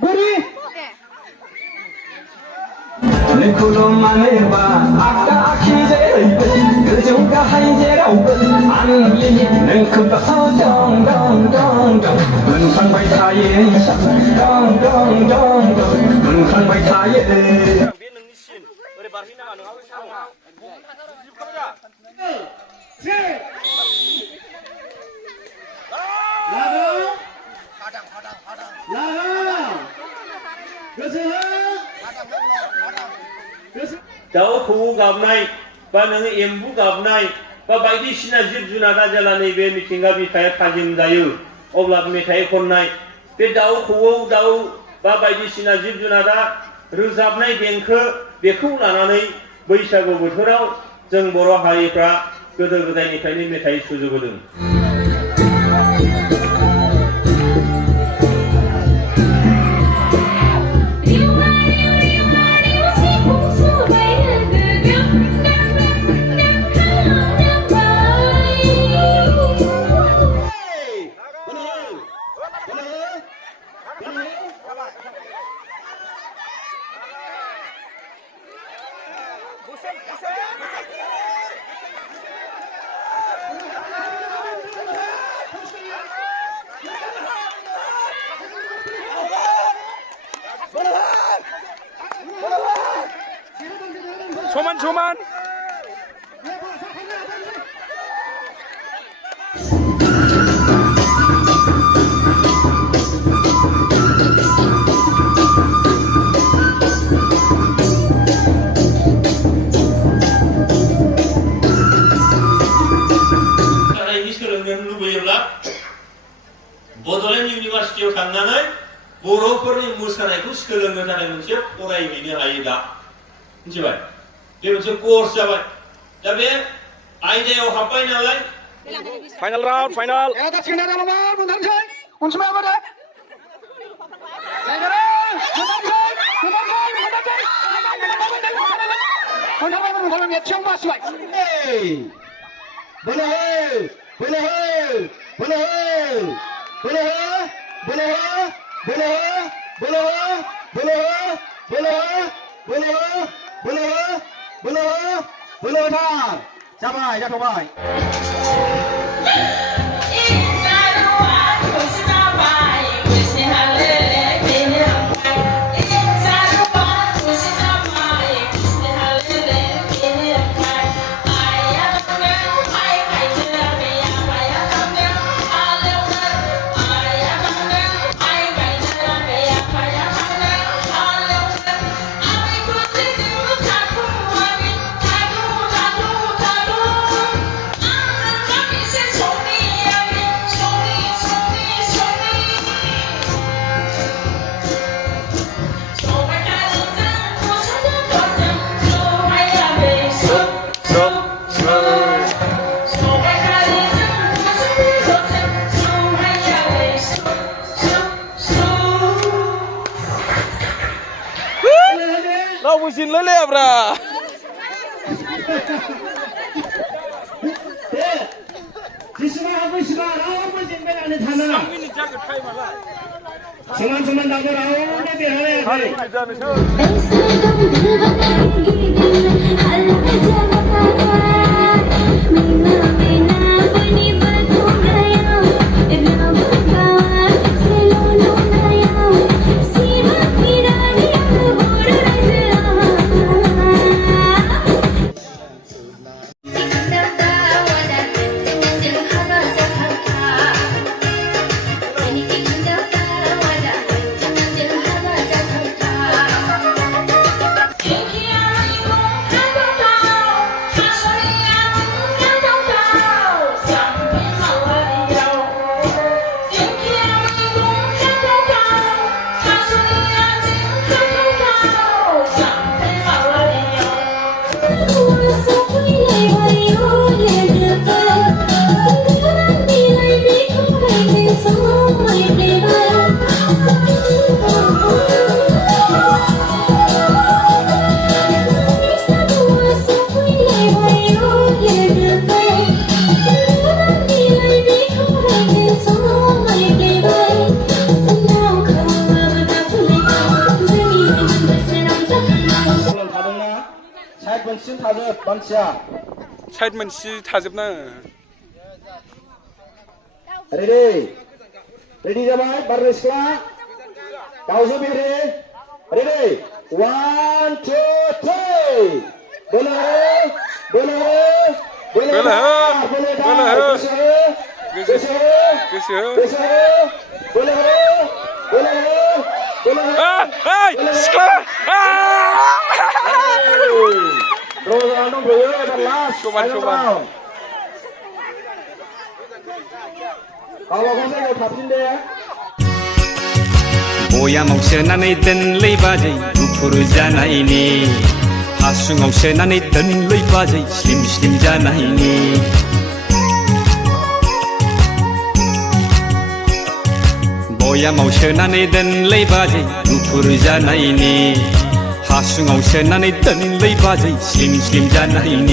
बुरि खुलुमनानैबा आगदा आखि जेरैबो गोजौ गाहाय जेरावबो आंनि नोंखौ दं दं दं दं मोनखांबाय थायो दं दं दं दं मोनखांबाय थायो बे नोंनि सिन ओरै बारहैनाङा नोंहाबो साहा दाउ खौवौ गाबनाय बा नोङो एम्बु गाबनाय बा बायदिसिना जिब जुनारा जेला नैबे मिथिंगा बिखाया थाजिम जायो अब्ला मेथाइ खननाय बे दाउ खौवौ दाउ बा बायदिसिना जिब जुनारा रोजाबनाय देंखो बेखौ लानानै बैसागु बोथोराव जों बर' हारिफ्रा गोदो गोदायनिफ्रायनो मेथाइ सुजुबोदों समान समान बड'लेण्ड इउनिभार्सिटियाव थांनानै बर'फोरनि मोसानायखौ सोलोंनो थाखाय मोनसे फरायहैनो हायो दा मिथिबाय बे मोनसे कर्स जाबाय दा बे आयदायाव हाबबाय नालाय फाइनाल राउन्ड फाइनाल दा सिंना जालांबा बुंथारसै अनसुमा बादे जाबाय जाथ'बाय Lau xin lấy lẹp ra. थाजोब मानसिया साइड मोनसे थाजोबना रेडि जाबाय बारदै सिख्ला दाउजो बेरे रेडि 1 2 3 बोलो बोलो बोलो बोलो गोसो बोलो बोलो सिख्ला Rosa donggoyo ebar las Coban. Kalau kau saya kapten deh. बयामाव सोनानै दोनलै बाजै गुफुर जानायनि हासुङाव सोनानै दोनलै बाजै स्लिम स्लिम जानायनि बयामाव सोनानै दोनलै बाजै गुफुर जानायनि हासुङाव सोनानै दोनलै बाजै स्लिम स्लिम जानायनि